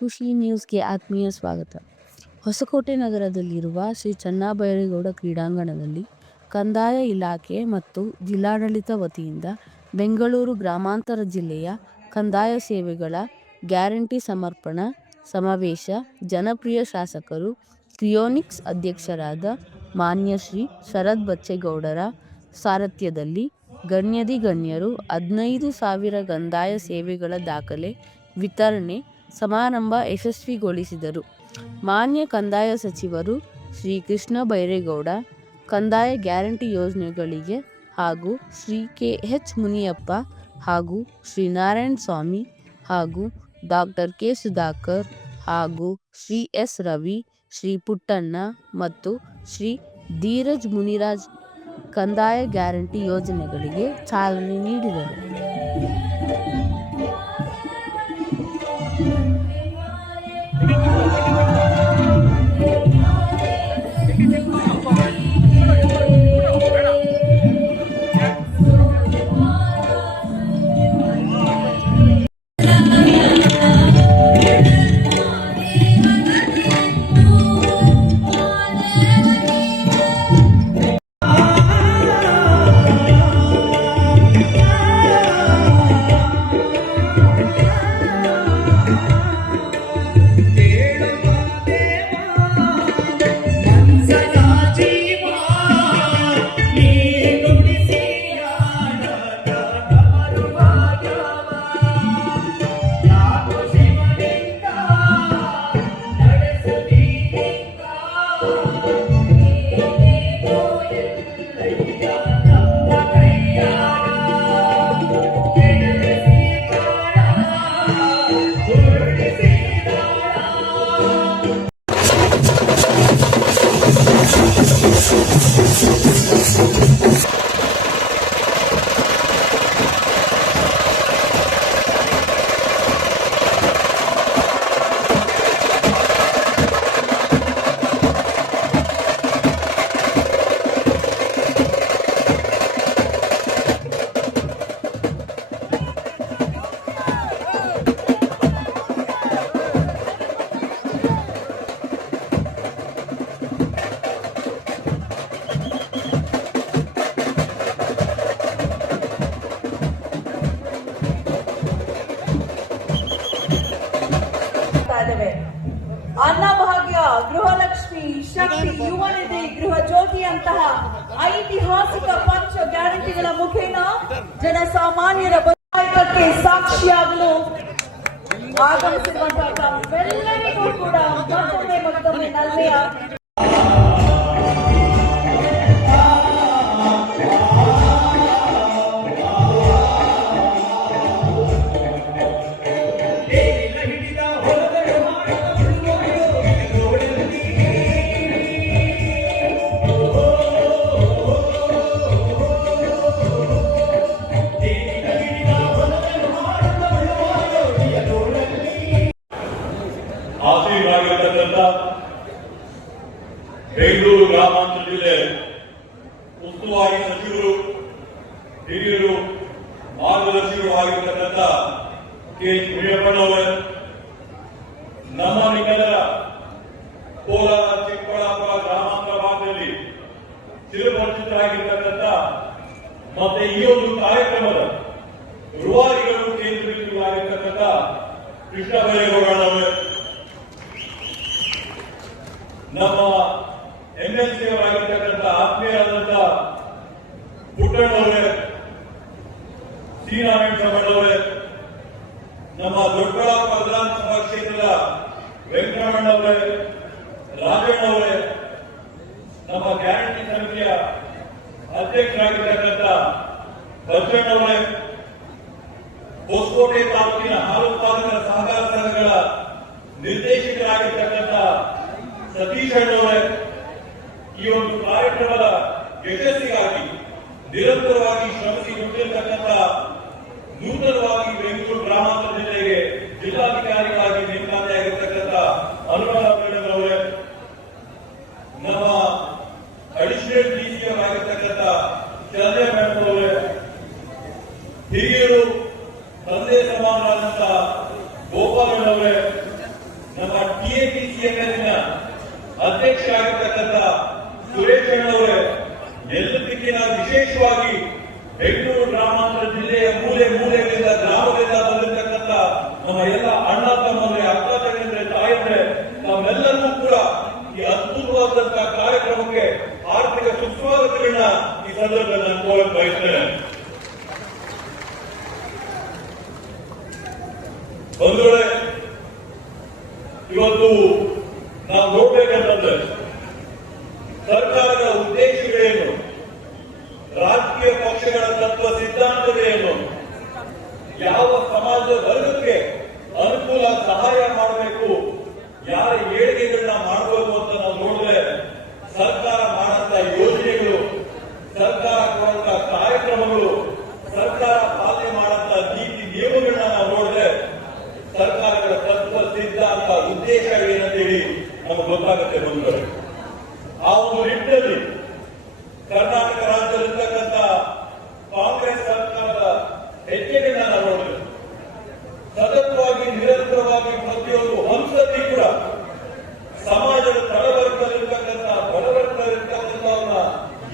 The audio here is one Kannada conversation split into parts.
ಖುಷಿ ನ್ಯೂಸ್ಗೆ ಆತ್ಮೀಯ ಸ್ವಾಗತ. ಹೊಸಕೋಟೆ ನಗರದಲ್ಲಿರುವ ಶ್ರೀ ಚನ್ನಬೈರೇಗೌಡ ಕ್ರೀಡಾಂಗಣದಲ್ಲಿ ಕಂದಾಯ ಇಲಾಖೆ ಮತ್ತು ಜಿಲ್ಲಾಡಳಿತ ವತಿಯಿಂದ ಬೆಂಗಳೂರು ಗ್ರಾಮಾಂತರ ಜಿಲ್ಲೆಯ ಕಂದಾಯ ಸೇವೆಗಳ ಗ್ಯಾರಂಟಿ ಸಮರ್ಪಣಾ ಸಮಾವೇಶ ಜನಪ್ರಿಯ ಶಾಸಕರು ಕ್ರಿಯೋನಿಕ್ಸ್ ಅಧ್ಯಕ್ಷರಾದ ಮಾನ್ಯ ಶ್ರೀ ಶರತ್ ಬಚ್ಚೇಗೌಡರ ಸಾರಥ್ಯದಲ್ಲಿ ಗಣ್ಯರು 15,000 ಕಂದಾಯ ಸೇವೆಗಳ ದಾಖಲೆ ವಿತರಣೆ ಸಮಾರಂಭ ಯಶಸ್ವಿಗೊಳಿಸಿದರು. ಮಾನ್ಯ ಕಂದಾಯ ಸಚಿವರು ಶ್ರೀ ಕೃಷ್ಣ ಬೈರೇಗೌಡ ಕಂದಾಯ ಗ್ಯಾರಂಟಿ ಯೋಜನೆಗಳಿಗೆ ಹಾಗೂ ಶ್ರೀ ಕೆ. ಎಚ್. ಮುನಿಯಪ್ಪ ಹಾಗೂ ಶ್ರೀ ನಾರಾಯಣ ಸ್ವಾಮಿ ಹಾಗೂ ಡಾಕ್ಟರ್ ಕೆ. ಸುಧಾಕರ್ ಹಾಗೂ ಶ್ರೀ ಎಸ್. ರವಿ, ಶ್ರೀ ಪುಟ್ಟಣ್ಣ ಮತ್ತು ಶ್ರೀ ಧೀರಜ್ ಮುನಿರಾಜ್ ಕಂದಾಯ ಗ್ಯಾರಂಟಿ ಯೋಜನೆಗಳಿಗೆ ಚಾಲನೆ ನೀಡಿದರು. ಅನ್ನಭಾಗ್ಯ, ಗೃಹಲಕ್ಷ್ಮಿ, ಶಕ್ತಿ, ಯುವನಿಧಿ, ಗೃಹ ಜ್ಯೋತಿ ಅಂತಹ ಐತಿಹಾಸಿಕ ಪಂಚ ಗ್ಯಾರಂಟಿಗಳ ಮುಖೇನ ಜನಸಾಮಾನ್ಯರ ಬದುಕಕ್ಕೆ ಸಾಕ್ಷಿಯಾಗಲು ಆಗಮಿಸಿರುವಂತಹ ತಾವೆಲ್ಲರಿಗೂ ಕೂಡ ಮತ್ತೊಮ್ಮೆ ನಲ್ಮೆಯ ಬೆಂಗಳೂರು ಗ್ರಾಮಾಂತರ ಜಿಲ್ಲೆ ಉಸ್ತುವಾರಿ ಸಚಿವರು, ಹಿರಿಯರು, ಮಾರ್ಗದರ್ಶಿಗಳು ಆಗಿರತಕ್ಕಂಥ ಕೆ. ಎಚ್. ಮುನಿಯಪ್ಪನವರೇ, ನಮ್ಮ ನಿಮ್ಮೆಲ್ಲರ ಕೋಲಾರ, ಚಿಕ್ಕಬಳ್ಳಾಪುರ ಗ್ರಾಮಾಂತರ ಭಾಗದಲ್ಲಿ ಚಿರಪರಿಚಿತರಾಗಿರ್ತಕ್ಕಂಥ ಮತ್ತೆ ಈ ಒಂದು ಕಾರ್ಯಕ್ರಮದ ರೂವಾರಿಗಳು ಕೇಂದ್ರಬಿಂದುವಾಗಿರ್ತಕ್ಕಂಥ ಕೃಷ್ಣ ಬೈರೇಗೌಡರವರೇ, ನಮ್ಮ ಎಂಎಲ್ಸಿ ಅವರಾಗಿರ್ತಕ್ಕಂಥ ಆತ್ಮೀಯರಾದಂಥ ಪುಟ್ಟಣ್ಣವರೇ, ಸಿ. ನಾರಾಯಣ ಸ್ವಾಮಿಯವರೇ, ನಮ್ಮ ದೊಡ್ಡಬಳ್ಳಾಪುರ ವಿಧಾನಸಭಾ ಕ್ಷೇತ್ರದ ವೆಂಕಟರಮಣ್ಣವರೇ, ರಾಜಣ್ಣವರೇ, ನಮ್ಮ ಗ್ಯಾರಂಟಿ ಸಮಿತಿಯ ಅಧ್ಯಕ್ಷರಾಗಿರ್ತಕ್ಕಂಥ ಬಚ್ಚಣ್ಣವರೇ, ಹೊಸಕೋಟೆ ತಾಲೂಕಿನ ಹಾಲು ಉತ್ಪಾದಕರ ಸಹಕಾರ ಸಂಘಗಳ ನಿರ್ದೇಶಕರಾಗಿರ್ತಕ್ಕಂಥ ಸತೀಶ್ ಅಣ್ಣವರೇ, ಈ ಒಂದು ಕಾರ್ಯಕ್ರಮದ ಯಶಸ್ಸಿಗಾಗಿ ನಿರಂತರವಾಗಿ ಶ್ರಮಿಸಿ ದುಡಿದಿರತಕ್ಕಂಥ ನೂತನವಾಗಿ ಬೆಂಗಳೂರು ಗ್ರಾಮಾಂತರ ಜಿಲ್ಲೆಗೆ ಜಿಲ್ಲಾಧಿಕಾರಿಗಳಾಗಿ ನೇಮಕಾತಿಯಾಗಿರ್ತಕ್ಕಂಥ ಅನುರಾಧ ಮೇಡಮ್ ಅವರೇ, ನಮ್ಮ ಅಡಿಷನಲ್ ಡಿಸಿ ಆಗಿರ್ತಕ್ಕಂಥ ಚಂದ್ರ ಮೇಡಮ್ ಅವರೇ, ಹಿರಿಯರು ತಂದೆ ಸಮಾನರಾದಂತಹ ಗೋಪಾಲಣ್ಣವರೇ, ಅದ್ಭುತವಾದಂತಹ ಕಾರ್ಯಕ್ರಮಕ್ಕೆ ಆರ್ಥಿಕ ಸುಸ್ವಾಗತಗಳನ್ನ ಈ ಸಂದರ್ಭದಲ್ಲಿ ನಾನು ಕೋರಲು ಬಯಸ್ತೇನೆ. ಬಂಧುಗಳೇ, ಇವತ್ತು ನಾವು ನೋಡ್ಬೇಕಂತಂದ್ರೆ ಸರ್ಕಾರದ ಉದ್ದೇಶಗಳೇನು, ರಾಜಕೀಯ ಪಕ್ಷಗಳ ತತ್ವ ಸಿದ್ಧಾಂತಗಳೇನು, ಯಾವ ಸಮಾಜದ ವರ್ಗಕ್ಕೆ ಅನುಕೂಲ ಸಹಾಯ ಮಾಡಬೇಕು, ಯಾರ ಏಳಿಗೆಗಳನ್ನ ಮಾಡಬೇಕು ಅಂತ ನಾವು ನೋಡಿದ್ರೆ ಸರ್ಕಾರ ಮಾಡಂತ ಯೋಜನೆಗಳು, ಸರ್ಕಾರ ಕೊಡುವಂತ ಕಾರ್ಯಕ್ರಮಗಳು, ಸರ್ಕಾರ ಪಾಲನೆ ಮಾಡಂತ ನೀತಿ ನಿಯಮಗಳನ್ನ ನಾವು ನೋಡಿದ್ರೆ ಸರ್ಕಾರಗಳ ತತ್ವ ಸಿದ್ಧಾಂತ ಉದ್ದೇಶಗಳೇನಂತೇಳಿ ನಮಗೆ ಗೊತ್ತಾಗುತ್ತೆ. ಬಂಧುಗಳೇ, ಆ ಒಂದು ನಿಟ್ಟಿನಲ್ಲಿ ಕರ್ನಾಟಕ ರಾಜ್ಯದಲ್ಲಿರ್ತಕ್ಕಂಥ ಕಾಂಗ್ರೆಸ್ ಸರ್ಕಾರದ ಹೆಜ್ಜೆಗಳನ್ನ ನಾವು ನೋಡಿದ್ರೆ ಸತತವಾಗಿ ನಿರಂತರವಾಗಿ ಪ್ರತಿಯೊಂದು ಹಂತದಲ್ಲಿ ಕೂಡ ಸಮಾಜದ ತಳವರ್ಗದಲ್ಲಿರ್ತಕ್ಕಂಥ ಬಡವರ್ಗದಲ್ಲಿರ್ತಕ್ಕಂಥವನ್ನ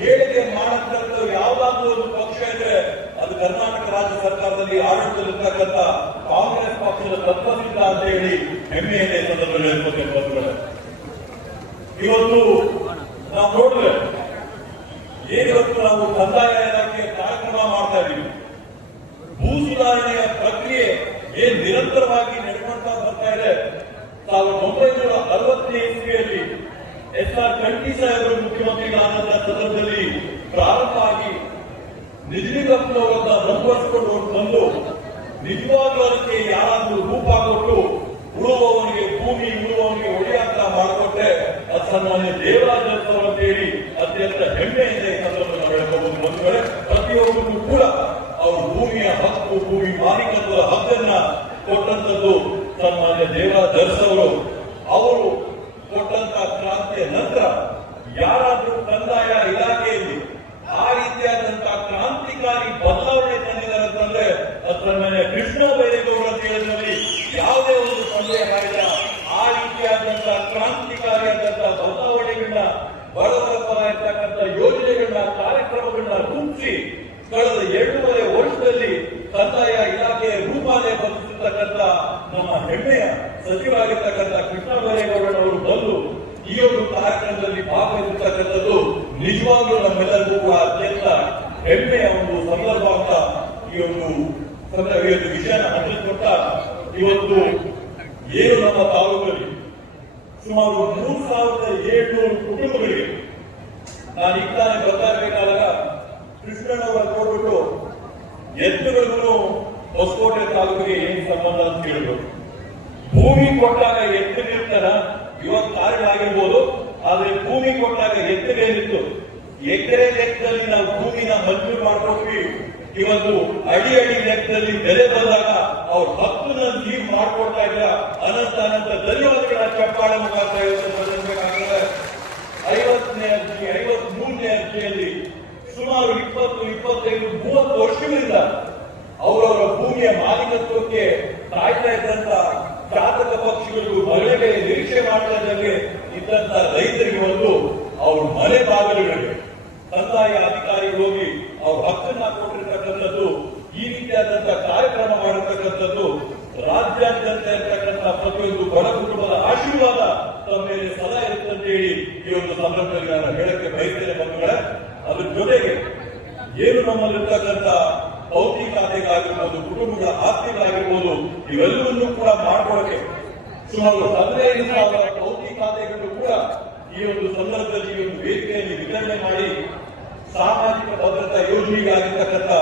ಏಳಿಗೆ ಮಾಡತಕ್ಕಂಥ ಯಾವುದಾದ್ರೂ ಒಂದು ಪಕ್ಷ ಇದ್ರೆ ಅದು ಕರ್ನಾಟಕ ರಾಜ್ಯ ಸರ್ಕಾರದಲ್ಲಿ ಆಡಳಿತದಲ್ಲಿರ್ತಕ್ಕಂಥ ಕಾಂಗ್ರೆಸ್ ಪಕ್ಷದ ತತ್ವಸಿದ್ಧ ಅಂತ ಹೇಳಿ ಹೆಮ್ಮೆಯಿಂದ ಈ ಸಂದರ್ಭದಲ್ಲಿ ಹೇಳ್ಕೊತೇನೆ. ಬಂಧುಗಳೇ, ಇವತ್ತು ನಾವು ನೋಡಿದ್ರೆ ಏನಿವತ್ತು ನಾವು ಕಂದಾಯ ಇಲಾಖೆಯ ಕಾರ್ಯಕ್ರಮ ಮಾಡ್ತಾ ಇದ್ದೀವಿ, ಭೂ ಸುಧಾರಣೆಯ ಪ್ರಕ್ರಿಯೆ ಏನ್ ನಿರಂತರವಾಗಿ ನಡೆಯುತ್ತಾ ಬರ್ತಾ ಇದೆ. 1960ನೇ ಇಸ್ವಿಯಲ್ಲಿ SR ಖಂಡ್ರಿ ಸಾಹೇಬರು ಮುಖ್ಯಮಂತ್ರಿಗಳಾದಂತಹ ಸಂದರ್ಭದಲ್ಲಿ ಪ್ರಾರಂಭ ಆಗಿ ನಿಜಲಿಂಗಪ್ಪನವರನ್ನ ಮುಂದುವರಿಸಿಕೊಂಡು ಬಂದು ನಿಜವಾಗ್ಲೂ ಅದಕ್ಕೆ ಯಾರಾದ್ರೂ ರೂಪ ಕೊಟ್ಟು ಉಳುವವನಿಗೆ ಭೂಮಿ, ಉಳುವವನಿಗೆ ಒಡೆಯಾಟ ಮಾಡಿಕೊಟ್ರೆ ಅದು ಸನ್ಮಾನ್ಯ ದೇವರಾಜ ಅವರು ಅಂತ ಹೇಳಿ ಅತ್ಯಂತ ಹೆಮ್ಮೆಯಿಂದ ಈ ಸಂದರ್ಭದಲ್ಲಿ ನಾವು ಹೇಳ್ಕೋಬಹುದು. ಬಂಧುಗಳೇ, ಪ್ರತಿಯೊಬ್ಬರಿಗೂ ಕೂಡ ಅವರು ಭೂಮಿಯ ಹಕ್ಕು, ಭೂಮಿ ಮಾಲೀಕತ್ವದ ಹಕ್ಕನ್ನ ಕೊಟ್ಟಂತದ್ದು ಸನ್ಮಾನ್ಯ ದೇವರಾಜ ಅವರು. ಅವರು ಕೊಟ್ಟಂತ ಕ್ರಾಂತಿಯ ನಂತರ ಯಾರಾದ್ರೂ ಕಂದಾಯ ಇಲಾಖೆಯಲ್ಲಿ ಆ ರೀತಿಯಾದಂತಹ ಕ್ರಾಂತಿಕಾರಿ ಬದಲಾವಣೆ ತಂದಿದ್ದಾರೆ ಅಂತಂದ್ರೆ ಅದು ಸನ್ಮಾನ್ಯ ಕೃಷ್ಣ ಬೈರೇಗೌಡರು ಅಂತ ಹೇಳಿದ್ರಲ್ಲಿ ಯಾವುದೇ ಒಂದು ಸಂದೇಹ ಇಲ್ಲ. ಆ ರೀತಿಯಾದಂತಹ ಕ್ರಾಂತಿಕಾರಿಯಾದಂತಹ ಬದಲಾವಣೆಗಳನ್ನ, ಬಡವರ ಪರ ಇರ್ತಕ್ಕಂಥ ಯೋಜನೆಗಳನ್ನ, ಕಾರ್ಯಕ್ರಮಗಳನ್ನ ರೂಪಿಸಿ ಕಳೆದ 2.5 ವರ್ಷದಲ್ಲಿ ಕಂದಾಯ ಇಲಾಖೆಯ ರೂಪಾಲಯ ಬದಲಿಸಿರ್ತಕ್ಕಂಥ ನಮ್ಮ ಹೆಮ್ಮೆಯ ಸಚಿವರಾಗಿರ್ತಕ್ಕಂಥ ಕೃಷ್ಣ ಬೈರೇಗೌಡರವರು ಬಂದು ಈ ಒಂದು ಕಾರ್ಯಕ್ರಮದಲ್ಲಿ ಭಾಗವಹಿಸಿರ್ತಕ್ಕಂಥದ್ದು ನಿಜವಾಗ್ಲೂ ನಮ್ಮೆಲ್ಲರಿಗೂ ಕೂಡ ಅತ್ಯಂತ ಹೆಮ್ಮೆಯ ಒಂದು ಸಂದರ್ಭ ಅಂತ ಈ ಒಂದು ವಿಷಯನ ಹಂಚಿಕೊಟ್ಟ. ಇವತ್ತು ಏನು ನಮ್ಮ ತಾಲೂಕಲ್ಲಿ ಸುಮಾರು 3700 ಕುಟುಂಬಗಳಿಗೆ ನಾನು ಈಗ ತಾನೇ ಬರ್ತಾ ಇರಬೇಕಾದಾಗ ಕೃಷ್ಣನವರ ನೋಡ್ಬಿಟ್ಟು ಎತ್ತುಗಳಿಗೂ ಹೊಸಕೋಟೆ ತಾಲೂಕಿಗೆ ಏನ್ ಸಂಬಂಧ ಅಂತ ಕೇಳಿದ್ರು. ಭೂಮಿ ಕೊಟ್ಟಾಗ ಎತ್ತುಗಿರ್ತಾರ, ಇವತ್ತು ಕಾರ್ಯಗಳಾಗಿರ್ಬೋದು, ಆದ್ರೆ ಭೂಮಿ ಕೊಟ್ಟಾಗ ಎತ್ತುಗೇನಿತ್ತು, ಎಕರೆ ಲೆಕ್ಕದಲ್ಲಿ ನಾವು ಭೂಮಿನ ಮಂಜೂರು ಮಾಡ್ಕೊಟ್ವಿ. ಇವತ್ತು ಅಡಿ ಲೆಕ್ಕದಲ್ಲಿ ಬೆಲೆ ಬಂದಾಗ ಅವ್ರ ಹಕ್ಕನ್ನ ನೀವು ಮಾಡ್ಕೊಡ್ತಾ ಇದ್ರ ಅನಂತ ಧನ್ಯವಾದಗಳ ಚಪ್ಪಾಳೆ ಮುಖಾಂತರ ಬೇಕಾಗ್ತದೆ. 50ನೇ ಅರ್ಜಿ, 53ನೇ ಅರ್ಜಿಯಲ್ಲಿ ಸುಮಾರು 20, 25, 30 ವರ್ಷಗಳಿಂದ ಅವರವರ ಭೂಮಿಯ ಮಾಲೀಕತ್ವಕ್ಕೆ ಕಾಯ್ತಾ ಇದ್ದಂತ ಜಾತಕ ಪಕ್ಷಿಗಳು ಮಳೆಗೆ ನಿರೀಕ್ಷೆ ಮಾಡ್ತಾ ಇದ್ದಂಗೆ ಇದ್ದಂತ ರೈತರಿಗೆ ಒಂದು ಅವ್ರ ಮನೆ ಬಾಗಿಲುಗಳಿಗೆ ಕಂದಾಯ ಅಧಿಕಾರಿಗಳು ಹೋಗಿ ಅವ್ರ ಹಕ್ಕನ್ನ ಕೊಟ್ಟಿರ್ತಕ್ಕಂಥದ್ದು, ಈ ರೀತಿಯಾದಂತಹ ಕಾರ್ಯಕ್ರಮ ಮಾಡಿರ್ತಕ್ಕಂಥದ್ದು ರಾಜ್ಯಾದ್ಯಂತ ಇರ್ತಕ್ಕಂಥ ಪ್ರತಿಯೊಂದು ಬಡ ಕುಟುಂಬದ ಆಶೀರ್ವಾದ ತಮ್ಮ ಮೇಲೆ ಸದಾ ಇರುತ್ತೆ ಅಂತ ಹೇಳಿ ಈ ಒಂದು ಸಂದರ್ಭದಲ್ಲಿ ನಾನು ಹೇಳಕ್ಕೆ ಬಯಸ್ತೇನೆ. ಬಂಧುಗಳೇ, ಅದ್ರ ಜೊತೆಗೆ ಏನು ನಮ್ಮಲ್ಲಿರ್ತಕ್ಕಂಥ ಭೌತಿಕ ಖಾತೆಗಳಾಗಿರ್ಬೋದು, ಕುಟುಂಬಗಳ ಆಸ್ತಿಗಳಾಗಿರ್ಬೋದು, ಇವೆಲ್ಲವನ್ನೂ ಕೂಡ ಮಾಡ್ಕೊಳ್ಳಕ್ಕೆ ಸುಮಾರು 15,000 ಭೌತಿಕ ಖಾತೆಗಳು ಕೂಡ ಈ ಒಂದು ಸಂದರ್ಭದಲ್ಲಿ ಈ ಒಂದು ವೇದಿಕೆಯಲ್ಲಿ ವಿತರಣೆ ಮಾಡಿ ಸಾಮಾಜಿಕ ಭದ್ರತಾ ಯೋಜನೆಗಳಾಗಿರ್ತಕ್ಕಂಥ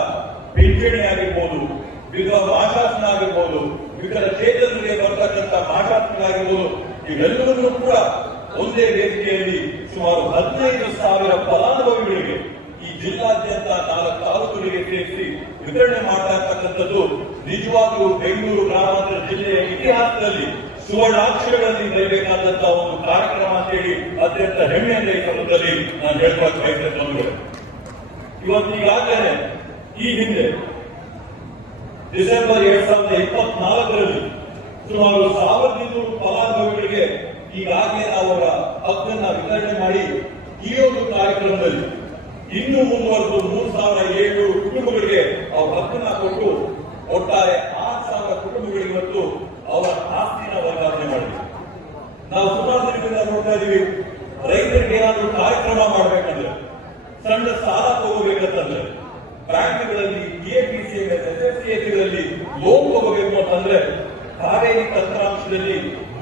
ಪಿಂಚಣಿ ಆಗಿರ್ಬೋದು, ವಿಧವಾ ಮಾಶಾಸನ ಆಗಿರ್ಬೋದು, ವಿಕಲಚೇತನರಿಗೆ ಬರ್ತಕ್ಕಂಥ ಮಾಶಾಸನಗಳಾಗಿರ್ಬೋದು, ಇವೆಲ್ಲವನ್ನೂ ಕೂಡ ಒಂದೇ ವೇದಿಕೆಯಲ್ಲಿ ಸುಮಾರು 15,000 ಫಲಾನುಭವಿಗಳಿಗೆ ಈ ಜಿಲ್ಲಾದ್ಯಂತ 4 ತಾಲೂಕುಗಳಿಗೆ ಸೇರಿಸಿ ವಿತರಣೆ ಮಾಡ್ತಾ ಇರ್ತಕ್ಕಂಥದ್ದು ನಿಜವಾಗ್ಲೂ ಬೆಂಗಳೂರು ಗ್ರಾಮಾಂತರ ಜಿಲ್ಲೆಯ ಇತಿಹಾಸದಲ್ಲಿ ಸುವರ್ಣಾಕ್ಷರಗಳಲ್ಲಿ ಬರಬೇಕಾದಂತಹ ಒಂದು ಕಾರ್ಯಕ್ರಮ ಅಂತೇಳಿ ಅತ್ಯಂತ ಹೆಮ್ಮೆಯಿಂದ ಈ ಸಂದರ್ಭದಲ್ಲಿ ನಾನು ಹೇಳ್ಕೊಳಕ್ಕೆ ಬಯಸ್ತೇನೆ. ಇವತ್ತು ಈಗಾಗಲೇ ಈ ಹಿಂದೆ ಡಿಸೆಂಬರ್ 2024ರಲ್ಲಿ ಸುಮಾರು 1,200 ಫಲಾನುಭವಿಗಳಿಗೆ ಈಗಾಗಲೇ ಅವರ ಹಕ್ಕನ್ನ ವಿತರಣೆ ಮಾಡಿ ಈ ಒಂದು ಕಾರ್ಯಕ್ರಮದಲ್ಲಿ ಇನ್ನೂ ಮುಂದುವರೆದು 3,700 ಕುಟುಂಬಗಳಿಗೆ ಅವರ ಹಕ್ಕನ್ನ ಕೊಟ್ಟು ಒಟ್ಟಾರೆ 6,000 ಕುಟುಂಬಗಳಿಗೆ ಇವತ್ತು ಅವರ ಆಸ್ತಿನ ವರ್ಗಾವಣೆ ಮಾಡಿದೆ. ನಾವು ಸುಮಾರು ದಿನದಿಂದ ನೋಡ್ತಾ ಇದೀವಿ, ರೈತರಿಗೆ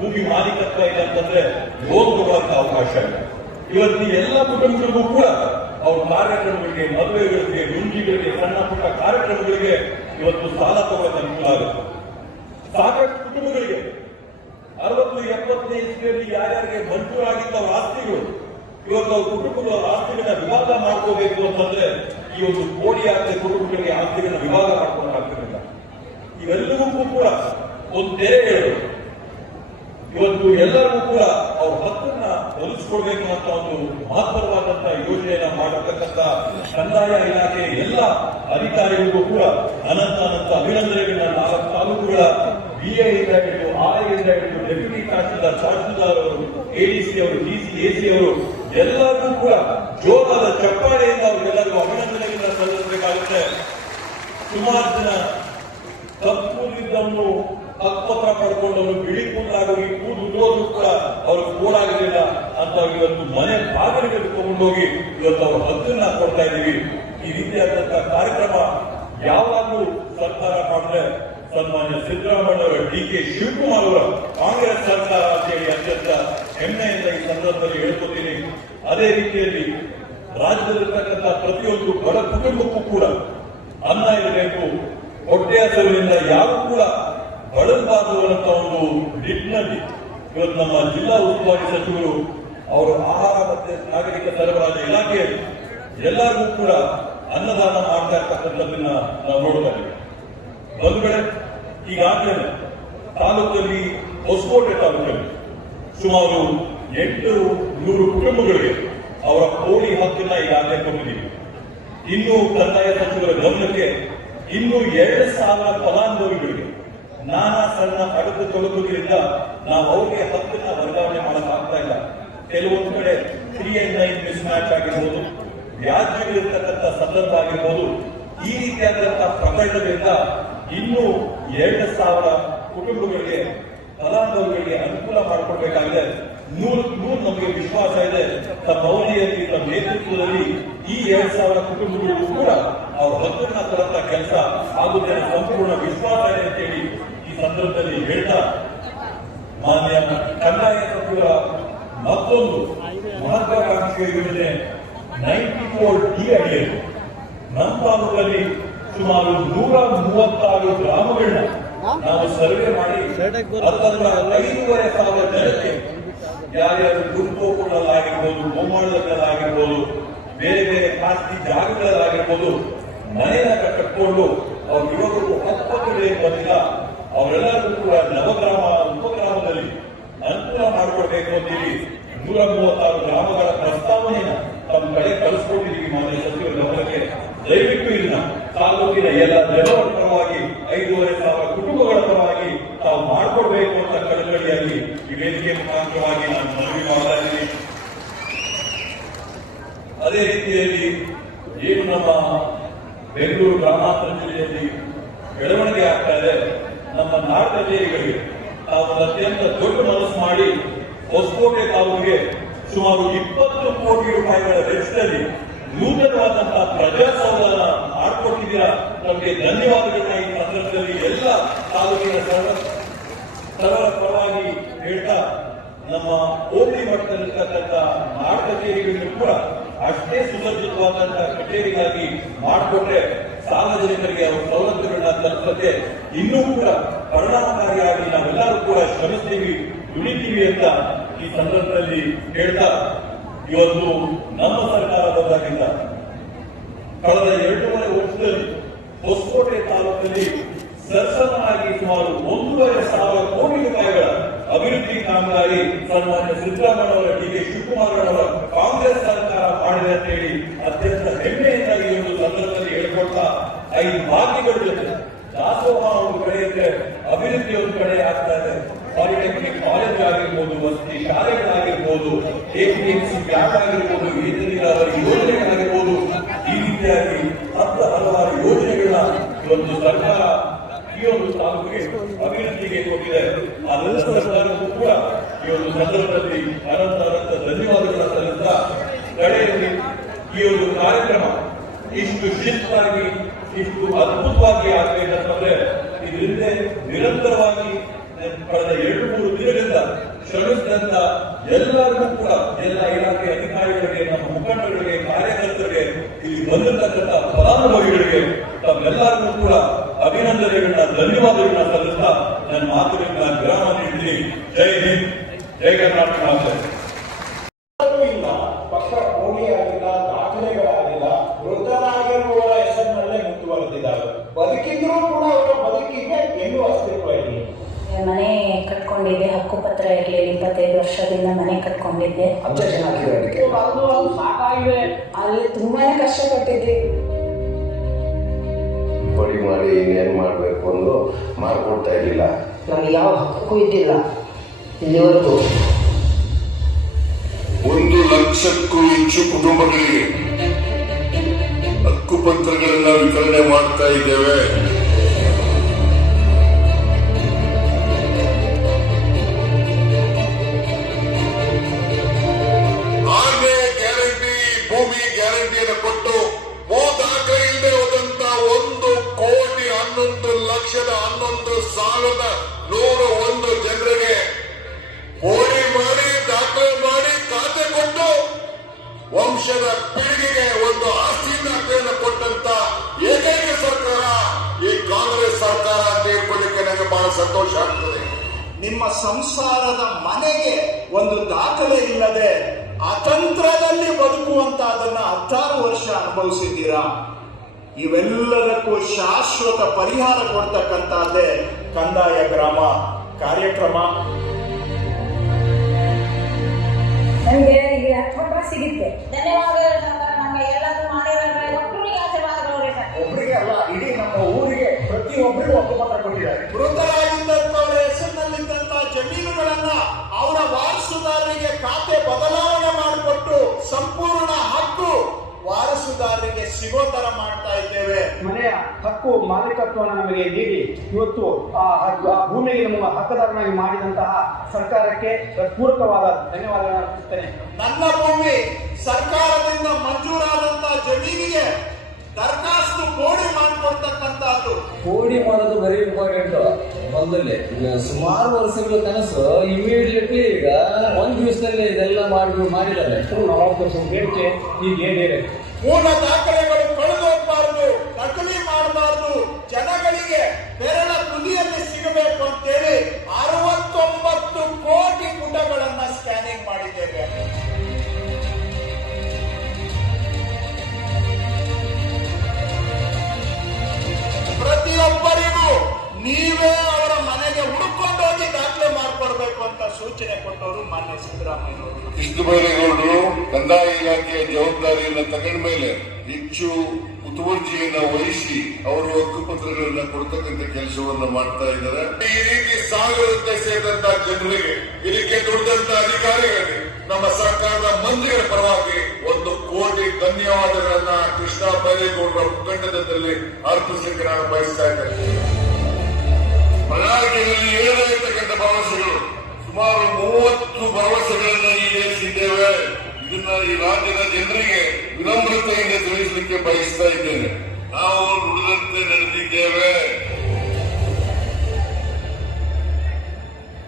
ಭೂಮಿ ಮಾಲೀಕತ್ವ ಇದೆ ಅಂತಂದ್ರೆ ಲೋನ್ ತಗೊಳ್ಳೋಕೆ ಅವಕಾಶ ಇಲ್ಲ. ಇವತ್ತು ಈ ಎಲ್ಲ ಕುಟುಂಬಗಳಿಗೂ ಕೂಡ ಅವ್ರ ಕಾರ್ಯಕ್ರಮಗಳಿಗೆ, ಮದುವೆಗಳಿಗೆ, ಗುಂಜಿಗಳಿಗೆ, ಸಣ್ಣ ಪುಟ್ಟ ಕಾರ್ಯಕ್ರಮಗಳಿಗೆ ಇವತ್ತು ಸಾಲ ತಗೊಳ್ಳೋಕೆ ಅನುಕೂಲ ಆಗುತ್ತೆ. ಸಾಕಷ್ಟು ಕುಟುಂಬಗಳಿಗೆ 60-70 ಇಸ್ವಿಯಲ್ಲಿ ಯಾರ್ಯಾರಿಗೆ ಮಂಜೂರಾಗಿದ್ದ ಆಸ್ತಿಗಳು ಇವತ್ತು ಅವ್ರ ಕುಟುಂಬದ ಆಸ್ತಿಗಳನ್ನ ವಿಭಾಗ ಮಾಡ್ಕೋಬೇಕು ಅಂತಂದ್ರೆ ಈ ಒಂದು ಕೋಟಿ ಆಸ್ತಿ ಕುಟುಂಬಗಳಿಗೆ ಆಸ್ತಿಗಳನ್ನ ವಿಭಾಗ ಮಾಡ್ಕೊಂಡಾಗ್ತಿರಲಿಲ್ಲ. ಇವೆಲ್ಲರಿಗೂ ಕೂಡ ಒಂದು ತೆರೆ ಹೇಳೋದು, ಇವತ್ತು ಎಲ್ಲರಿಗೂ ಕೂಡ ಅವ್ರ ಹಕ್ಕನ್ನ ಒಲಿಸ್ಕೊಡ್ಬೇಕು ಅಂತ ಒಂದು ಮಹತ್ತರವಾದಂತಹ ಯೋಜನೆಯನ್ನ ಮಾಡಿರ್ತಕ್ಕಂಥ ಕಂದಾಯ ಇಲಾಖೆ ಎಲ್ಲ ಅಧಿಕಾರಿಗಳಿಗೂ ಕೂಡ ಅನಂತ ಅಭಿನಂದನೆಗಳನ್ನ 4 ತಾಲೂಕುಗಳ BA ಇಂದ ಹಿಡಿದು RI ಇಂದ ಹಿಡಿದು ಡೆಪ್ಯೂಟಿ ತಹಶೀಲ್ದಾರ್ ಅವರು, ADC ಅವರು, DC, AC ಅವರು ಎಲ್ಲರಿಗೂ ಕೂಡ ಜೋರಾದ ಚಪ್ಪಾಳೆಯಿಂದ ಅವರೆಲ್ಲರಿಗೂ ಅಭಿನಂದನೆಗಳನ್ನ ಸಲ್ಲಿಸಬೇಕಾಗುತ್ತೆ. ಸುಮಾರು ಜನ ತಪ್ಪುದನ್ನು ಹಕ್ಕುಪತ್ರ ಪಡ್ಕೊಂಡವರು ಬಿಳಿ ಕೂದಲಾಗಿ ಕೂದಲು ಕೂಡ ಅವ್ರಿಗೆ ಕೂಡಾಗಲಿಲ್ಲ ಅಂತ ಇವತ್ತು ಮನೆ ಬಾಗಿಲಿಗೆ ತಗೊಂಡೋಗಿ ಇವತ್ತು ಅವ್ರ ಹಕ್ಕನ್ನ ಕೊಡ್ತಾ ಇದ್ದೀವಿ. ಈ ರೀತಿಯಾದಂತಹ ಕಾರ್ಯಕ್ರಮ ಯಾವಾಗಲೂ ಸರ್ಕಾರ ಮಾಡಿದ್ರೆ ಸನ್ಮಾನ್ಯ ಸಿದ್ದರಾಮಯ್ಯ ಅವರ DK ಶಿವಕುಮಾರ್ ಅವರ ಕಾಂಗ್ರೆಸ್ ಸರ್ಕಾರ ಅಂತ ಹೇಳಿ ಅತ್ಯಂತ ಹೆಮ್ಮೆಯಿಂದ ಈ ಸಂದರ್ಭದಲ್ಲಿ ಹೇಳ್ಕೊತೀನಿ. ಅದೇ ರೀತಿಯಲ್ಲಿ ರಾಜ್ಯದಲ್ಲಿರ್ತಕ್ಕಂಥ ಪ್ರತಿಯೊಂದು ಬಡ ಕುಟುಂಬಕ್ಕೂ ಕೂಡ ಅನ್ನ ಇರಬೇಕು, ಹೊಟ್ಟೆ ಹಸಿವಿನಿಂದ ಯಾರು ಕೂಡ ಬಳಸಬಾರದು ಅನ್ನೋ ಒಂದು ನಿಟ್ಟಿನಲ್ಲಿ ಇವತ್ತು ನಮ್ಮ ಜಿಲ್ಲಾ ಉಸ್ತುವಾರಿ ಸಚಿವರು ಅವರು ಆಹಾರ ಮತ್ತು ನಾಗರಿಕ ಸರಬರಾಜು ಇಲಾಖೆಯಲ್ಲಿ ಎಲ್ಲರಿಗೂ ಕೂಡ ಅನ್ನದಾನ ಮಾಡ್ತಾ ಇರ್ತಕ್ಕಂಥದ್ದನ್ನ ನಾವು ನೋಡ್ತಾ ಇದ್ದೀವಿ. ಒಂದು ಕಡೆ ಈಗಾಗಲೇ ತಾಲೂಕಲ್ಲಿ, ಹೊಸಕೋಟೆ ತಾಲೂಕಲ್ಲಿ ಸುಮಾರು 800 ಕುಟುಂಬಗಳಿಗೆ ಅವರ ಕೋಳಿ ಹಕ್ಕನ್ನ ಈಗಾಗಲೇ ಕೊಟ್ಟಿದ್ದೀವಿ. ಇನ್ನು ಕಂದಾಯ ಸಚಿವರ ಗಮನಕ್ಕೆ ಇನ್ನು 2,000 ಫಲಾನುಭವಿಗಳಿಗೆ ನಾನಾ ಸಣ್ಣ ಅಡಕು ತೊಡಕುಗಳಿಂದ ನಾವು ಅವ್ರಿಗೆ ಹಕ್ಕನ್ನ ವರ್ಗಾವಣೆ ಮಾಡಕ್ಕಾಗ್ತಾ ಇಲ್ಲ. ಕೆಲವೊಂದು ಕಡೆ 3&9 ಮಿಸ್ ಮ್ಯಾಚ್ ಆಗಿರ್ಬೋದು, ವ್ಯಾಜ್ಯಗಳಿರ್ತಕ್ಕಂಥ ಸಂದರ್ಭ ಆಗಿರ್ಬೋದು. ಈ ರೀತಿಯಾದಂತಹ ಪ್ರಕರಣಗಳಿಂದ ಇನ್ನೂ 2,000 ಕುಟುಂಬಗಳಿಗೆ, ಫಲಾನುಭವಿಗಳಿಗೆ ಅನುಕೂಲ ಮಾಡಿಕೊಡ್ಬೇಕಾಗಿದೆ. 100 ನಮಗೆ ವಿಶ್ವಾಸ ಇದೆ ತಮ್ಮ ಅವಧಿಯಲ್ಲಿ, ತಮ್ಮ ನೇತೃತ್ವದಲ್ಲಿ ಈ 2,000 ಕುಟುಂಬಗಳಿಗೂ ಕೂಡ ಅವ್ರ ಹಕ್ಕನ್ನ ತರಂತ ಕೆಲಸ ಆಗುತ್ತೆ ಸಂಪೂರ್ಣ ವಿಶ್ವಾಸ ಇದೆ ಅಂತೇಳಿ ಈ ಸಂದರ್ಭದಲ್ಲಿ ಹೇಳ್ತಾ, ಮಾನ್ಯ ಕಂದಾಯ ಸಚಿವರ ಮತ್ತೊಂದು ಮಹತ್ವಾಕಾಂಕ್ಷೆಯ ಯೋಜನೆ 94D ಅಡಿಯಲ್ಲಿ ನಮ್ಮ ತಾಲೂಕಲ್ಲಿ ಸುಮಾರು 136 ಗ್ರಾಮಗಳನ್ನ ನಾವು ಸರ್ವೆ ಮಾಡಿ 5,500 ಜನಕ್ಕೆ ಯಾರ್ಯಾರು ಗುರುಕೋಪುಗಳಲ್ಲಾಗಿರ್ಬೋದು, ಗೋಮಾಳದಲ್ಲಾಗಿರ್ಬೋದು, ಬೇರೆ ಬೇರೆ ಖಾಸಗಿ ಜಾಗಗಳಲ್ಲಾಗಿರ್ಬೋದು ಮನೆಯನ್ನ ಕಟ್ಕೊಂಡು ಅವ್ರ ಯುವಕರು ಹಕ್ಕುಗಳಿಗೆ ಬಂದಿಲ್ಲ ಅವರೆಲ್ಲರಿಗೂ ಕೂಡ ನವಗ್ರಾಮ, ಉಪಗ್ರಾಮದಲ್ಲಿ ಅನುಕೂಲ ಮಾಡಿಕೊಡ್ಬೇಕು ಅಂತೇಳಿ 136 ಗ್ರಾಮಗಳ ಪ್ರಸ್ತಾವನೆಯನ್ನ ತಮ್ಮ ಕಡೆ ಕಳಿಸ್ಕೊಟ್ಟಿದ್ದೀವಿ ಮಾನ್ಯ ಸಚಿವರ ಗಮನಕ್ಕೆ. ದಯವಿಟ್ಟು ಇದನ್ನ ತಾಲೂಕಿನ ಎಲ್ಲ ಜನರ ಪರವಾಗಿ 5,500 ಕುಟುಂಬಗಳ ಪರವಾಗಿ ತಾವು ಮಾಡಿಕೊಡ್ಬೇಕು ಅಂತ ಕಳಕಳಿಯಾಗಿ ಈ ವೇದಿಕೆ ಮುಖಾಂತರವಾಗಿ ನಾನು ಮನವಿ ಮಾಡ್ತಾ ಇದ್ದೀನಿ. ಅದೇ ರೀತಿಯಲ್ಲಿ ಏನು ನಮ್ಮ ಬೆಂಗಳೂರು ಗ್ರಾಮಾಂತರ ಜಿಲ್ಲೆಯಲ್ಲಿ ಬೆಳವಣಿಗೆ ಆಗ್ತಾ ಇದೆ, ನಮ್ಮ ನಾಡ ಕಚೇರಿಗಳಿಗೆ ತಾವು ಅತ್ಯಂತ ದೊಡ್ಡ ಮನಸ್ಸು ಮಾಡಿ ಹೊಸಕೋಟೆ ತಾಲೂಕಿಗೆ ಸುಮಾರು 20 ಕೋಟಿ ರೂಪಾಯಿಗಳ ವೆಚ್ಚದಲ್ಲಿ ನೂತನವಾದಂತಹ ಪ್ರಜಾಸೌಧ ಮಾಡಿಕೊಟ್ಟಿದ್ದೀರಾ. ನಮಗೆ ಧನ್ಯವಾದಗಳನ್ನ ಈ ಸಂದರ್ಭದಲ್ಲಿ ಎಲ್ಲ ತಾಲೂಕಿನ ಸರ್ವರ ಪರವಾಗಿ ಹೇಳ್ತಾ, ನಮ್ಮ ಹೋಬಳಿ ಮಟ್ಟದಲ್ಲಿರ್ತಕ್ಕಂಥ ನಾಡ ಕಚೇರಿಗಳನ್ನು ಕೂಡ ಅಷ್ಟೇ ಸುಸಜ್ಜಿತವಾದಂತಹ ಕಚೇರಿಗಾಗಿ ಮಾಡಿಕೊಟ್ರೆ ಸಾರ್ವಜನಿಕರಿಗೆ ಅವರ ಸೌಲಭ್ಯಗಳನ್ನ ತಲುಪಕ್ಕೆ ಇನ್ನೂ ಕೂಡ ಪರಿಣಾಮಕಾರಿಯಾಗಿ ನಾವೆಲ್ಲರೂ ಕೂಡ ಶ್ರಮಿಸ್ತೀವಿ, ದುಡಿತೀವಿ ಅಂತ ಈ ಸಂದರ್ಭದಲ್ಲಿ ಹೇಳ್ತಾ, ಇವತ್ತು ನಮ್ಮ ಸರ್ಕಾರ ಬಂದಾಗಿಂದ ಕಳೆದ 2.5 ವರ್ಷದಲ್ಲಿ ಹೊಸಕೋಟೆ ತಾಲೂಕಿನಲ್ಲಿ ಸರಸರವಾಗಿ ಸುಮಾರು 1,500 ಕೋಟಿ ರೂಪಾಯಿಗಳ ಅಭಿವೃದ್ಧಿ ಕಾಮಗಾರಿ ಸನ್ಮಾನ್ಯ ಸಿದ್ದರಾಮಯ್ಯ ಅವರ DK ಶಿವಕುಮಾರ್ ಅವರ ಕಾಂಗ್ರೆಸ್ ಸರ್ಕಾರ ಮಾಡಿದೆ ಅಂತ ಹೇಳಿ ಅತ್ಯಂತ ಹೆಮ್ಮೆಯಿಂದ ಈ ಒಂದು ಸಂದರ್ಭದಲ್ಲಿ ಹೇಳ್ಕೊಳ್ತಾ, 5 ಭಾಗ್ಯಗಳ ಜೊತೆ ದಾಸೋಹ ಒಂದು ಕಡೆ ಇದ್ರೆ ಅಭಿವೃದ್ಧಿ ಒಂದು ಕಡೆ ಆಗ್ತಾ ಇದೆ. ಪಾಲಿಟೆಕ್ನಿಕ್ ಕಾಲೇಜ್ ಆಗಿರ್ಬೋದು, ವಸತಿ ಶಾಲೆಗಳಾಗಿರ್ಬೋದು, APMC ಬ್ಯಾಂಕ್ ಆಗಿರ್ಬೋದು, ನೀರಾವರಿ ಯೋಜನೆಗಳಾಗಿರ್ಬೋದು, ಈ ರೀತಿಯಾಗಿ ಹಲವಾರು ಯೋಜನೆಗಳನ್ನ ಇವತ್ತು ಸರ್ಕಾರ ಈ ಒಂದು ತಾಲೂಕಿಗೆ ಅಭಿವೃದ್ಧಿಗೆ ಕೊಟ್ಟಿದೆ. ಅದರ ಸರ್ಕಾರಕ್ಕೂ ಕೂಡ ಈ ಒಂದು ಸಂದರ್ಭದಲ್ಲಿ ಅನಂತ ಧನ್ಯವಾದಗಳ ಸಲ್ಲಿಸ್ತಾ, ಕಡೆಯಲ್ಲಿ ಈ ಒಂದು ಕಾರ್ಯಕ್ರಮ ಇಷ್ಟು ಶಿಸ್ತಾಗಿ, ಇಷ್ಟು ಅದ್ಭುತವಾಗಿ ಆಗಬೇಕಂತಂದ್ರೆ ಇದರಿಂದ ನಿರಂತರವಾಗಿ ಕಳೆದ 2-3 ದಿನಗಳಿಂದ ಬಂದಿದ್ದಂತ ಎಲ್ಲರಿಗೂ ಕೂಡ ಎಲ್ಲ ಇಲಾಖೆ ಅಧಿಕಾರಿಗಳಿಗೆ, ನಮ್ಮ ಮುಖಂಡಗಳಿಗೆ, ಕಾರ್ಯಕರ್ತರಿಗೆ, ಇಲ್ಲಿ ಬಂದಿರತಕ್ಕಂಥ ಫಲಾನುಭವಿಗಳಿಗೆ ತಮ್ಮೆಲ್ಲರಿಗೂ ಕೂಡ ಅಭಿನಂದನೆಗಳನ್ನ, ಧನ್ಯವಾದಗಳನ್ನ ಸಲ್ಲಿಸ್ತಾ ನನ್ನ ಮಾತುಗಳನ್ನ ವಿರಾಮ ನೀಡ್ತೀನಿ. ಜೈ ಹಿಂದ್, ಜೈ ಕರ್ನಾಟಕ. ಇಲ್ಲ, ಪಕ್ಕ ಆಗಿಲ್ಲ, ದಾಖಲೆಗಳಾಗಿಲ್ಲ, ವೃದ್ಧರಾಗಿರುವವರ ಹೆಸರಿನಲ್ಲೇ ಮುಂದುವರೆದಿದ್ದಾರೆ. ಬದುಕಿದ್ರೂ ಕೂಡ ಅವರ ಬದುಕಿಗೆ ಎಲ್ಲೂ ಅಸ್ತಿತ್ವ ಇಲ್ಲ. ಮನೆ ಕಟ್ಕೊಂಡಿದ್ದೆ, ಹಕ್ಕುಪತ್ರ ಇರಲಿಲ್ಲ. 25 ವರ್ಷದಿಂದ ಮನೆ ಕಟ್ಕೊಂಡಿದ್ದೆ. ಅಬ್ಜೆಕ್ಷನ್ ಹಾಕಿರೋದಕ್ಕೆ ಅದು ಸಾಕಾಗಿದೆ. ಅಲ್ಲಿ ತುಂಬಾನೇ ಕಷ್ಟಪಟ್ಟಿದ್ದೆ. ಪಡಿ ಮಾಡಿ ಇನ್ನೇನು ಮಾಡಬೇಕು ಅಂದು ಮಾಡಿಕೊಡ್ತಾ ಇರಲಿಲ್ಲ. ನಮಗೆ ಯಾವ ಹಕ್ಕೂ ಇದ್ದಿಲ್ಲ ಇಲ್ಲಿವರೆಗೂ. 1 ಲಕ್ಷಕ್ಕೂ ಹೆಚ್ಚು ಕುಟುಂಬಗಳಿಗೆ ಹಕ್ಕುಪತ್ರಗಳನ್ನ ವಿತರಣೆ ಮಾಡ್ತಾ ಇದ್ದೇವೆ. ಆರನೇ ಗ್ಯಾರಂಟಿ, ಭೂಮಿ ಗ್ಯಾರಂಟಿಯನ್ನು ಕೊಟ್ಟು ದಾಖಲೆ ಇಲ್ಲದೆ ಹೋದಂತ 1,11,11,101 ಜನರಿಗೆ ಓಡಿ ಮಾಡಿ ದಾಖಲೆ ಮಾಡಿ ಖಾತೆ ಕೊಟ್ಟು ವಂಶದ ಪೀಳಿಗೆಗೆ ಒಂದು ಆಸ್ತಿ ದಾಖಲೆಯನ್ನು ಕೊಟ್ಟಂತ ಏಕೈಕ ಸರ್ಕಾರ ಈ ಕಾಂಗ್ರೆಸ್ ಸರ್ಕಾರ ಅಂತ ಹೇಳ್ಕೊಳ್ಳಿಕ್ಕೆ ನನಗೆ ಬಹಳ ಸಂತೋಷ ಆಗ್ತದೆ. ನಿಮ್ಮ ಸಂಸಾರದ ಮನೆಗೆ ಒಂದು ದಾಖಲೆ ಇಲ್ಲದೆ ಅತಂತ್ರದಲ್ಲಿ ಬದುಕುವಂತ ಅದನ್ನ 16 ವರ್ಷ ಅನುಭವಿಸಿದ್ದೀರಾ. ಇವೆಲ್ಲದಕ್ಕೂ ಶಾಶ್ವತ ಪರಿಹಾರ ಕೊಡ್ತಕ್ಕಂಥದ್ದೇ ಕಂದಾಯ ಗ್ರಾಮ ಕಾರ್ಯಕ್ರಮ. ನನಗೆ ಈಗ 10 ರೂಪಾಯಿ ಸಿಗುತ್ತೆ. ಧನ್ಯವಾದಗಳು ಸರ್ಕಾರ, ನಮಗೆ ಎಲ್ಲದೂ ಮಾಡಿರೋದ್ರೆ ಒಬ್ಬರಿಗೆ ಆಶೀರ್ವಾದಗಳು ರೀ ಸರ್. ಒಬ್ಬರಿಗೆ ಅಲ್ಲ, ಇಡೀ ನಮ್ಮ ಊರಿಗೆ ಪ್ರತಿಯೊಬ್ಬರಿಗೂ ಹಕ್ಕುಪತ್ರ ಕೊಟ್ಟಿದ್ದಾರೆ. ವೃದ್ಧರಾಗಿದ್ದಂಥವರ ಹೆಸರಿನಲ್ಲಿದ್ದಂತ ಜಮೀನುಗಳನ್ನ ಅವರ ವಾರಸುದಾರರಿಗೆ ಖಾತೆ ಬದಲಾವಣೆ ಮಾಡಿಕೊಟ್ಟು ಸಂಪೂರ್ಣ ಹಕ್ಕು ವಾರಸುದಾರರಿಗೆ ಸಿಗೋ ತರ ಮಾಡ್ತಾ ಇದ್ದೇವೆ. ಮನೆಯ ಹಕ್ಕು ಮಾಲೀಕತ್ವವನ್ನು ನಮಗೆ ನೀಡಿ ಇವತ್ತು ಆ ಭೂಮಿಗೆ ನಮ್ಮ ಹಕ್ಕದಾರನಾಗಿ ಮಾಡಿದಂತಹ ಸರ್ಕಾರಕ್ಕೆ ಪೂರಕವಾದ ಧನ್ಯವಾದಗಳನ್ನು ಅರ್ಪಿಸುತ್ತೇನೆ. ನನ್ನ ಭೂಮಿ ಸರ್ಕಾರದಿಂದ ಮಂಜೂರಾದಂತಹ ಜಮೀನಿಗೆ ದರಖಾಸ್ತು ಬೋಡಿ ಮಾಡಿಕೊಡ್ತಕ್ಕಂಥದ್ದು. ಕೋಡಿ ಮಾಡೋದು ವೆರಿ ಇಂಪಾರ್ಟೆಂಟ್. ಮೊದಲೇ ಸುಮಾರು ವರ್ಷಗಳ ಕನಸು ಇಮಿಡಿಯೇಟ್ಲಿ ಈಗ 1 ದಿವಸದಲ್ಲಿ ಇದೆಲ್ಲ ಮಾಡಿದ್ದಾರೆ. 40 ವರ್ಷ ಬೇಡಿಕೆ ಈಗ ಏನಿದೆ. ಮೂಲ ದಾಖಲೆಗಳು ಕಳೆದು ಹೋಗಬಾರದು, ನಕಲಿ ಮಾಡಬಾರದು, ಜನಗಳಿಗೆ ಬೆರಳ ತುದಿಯಲ್ಲಿ ಸಿಗಬೇಕು ಅಂತೇಳಿ 69 ಕೋಟಿ ಪುಟಗಳನ್ನ ಸ್ಕ್ಯಾನಿಂಗ್ ಮಾಡಿದ್ದೇವೆ. ಪ್ರತಿಯೊಬ್ಬರಿಗೂ ನೀವೇ ಅವರ ಮನೆಗೆ ಹುಡುಕೊಂಡೋಗಿ ದಾಖಲೆ ಮಾಡಿಕೊಡ್ಬೇಕು ಅಂತ ಸೂಚನೆ ಕೊಟ್ಟವರು ಮಾನ್ಯ ಸಿದ್ದರಾಮಯ್ಯನವರು. ಕೃಷ್ಣಬೈರೇಗೌಡರು ಕಂದಾಯ ಇಲಾಖೆಯ ಜವಾಬ್ದಾರಿಯನ್ನು ತಗೊಂಡ ಮೇಲೆ ಹೆಚ್ಚು ಮುತುವರ್ಜಿಯನ್ನು ವಹಿಸಿ ಅವರು ಹಕ್ಕುಪತ್ರಗಳನ್ನ ಕೊಡ್ತಕ್ಕಂಥ ಕೆಲಸವನ್ನ ಮಾಡ್ತಾ ಇದ್ದಾರೆ. ಈ ರೀತಿ ಸಾಗರಕ್ಕೆ ಸೇರಿದಂತ ಜನರಿಗೆ, ಇದಕ್ಕೆ ದುಡಿದಂತ ಅಧಿಕಾರಿಗಳಿಗೆ ನಮ್ಮ ಸರ್ಕಾರದ ಮಂತ್ರಿಗಳ ಪರವಾಗಿ 1 ಕೋಟಿ ಧನ್ಯವಾದಗಳನ್ನ ಕೃಷ್ಣ ಬೈರೇಗೌಡರ ಮುಖಂಡದಲ್ಲಿ ಅರ್ಪಿಸಲಿಕ್ಕೆ ನಾನು ಬಯಸ್ತಾ ಇದ್ದೇನೆ. ಪ್ರಣಾಳಿಕೆಯಲ್ಲಿ ಏಳತಕ್ಕಂಥ ಭರವಸೆಗಳು, ಸುಮಾರು 30 ಭರವಸೆಗಳನ್ನು ಈಡೇರಿಸಿದ್ದೇವೆ. ಇದನ್ನ ಈ ರಾಜ್ಯದ ಜನರಿಗೆ ವಿನಮ್ರತೆಯಿಂದ ತಿಳಿಸಲಿಕ್ಕೆ ಬಯಸ್ತಾ ಇದ್ದೇನೆ. ನಾವು ನುಡಿದಂತೆ ನಡೆದಿದ್ದೇವೆ.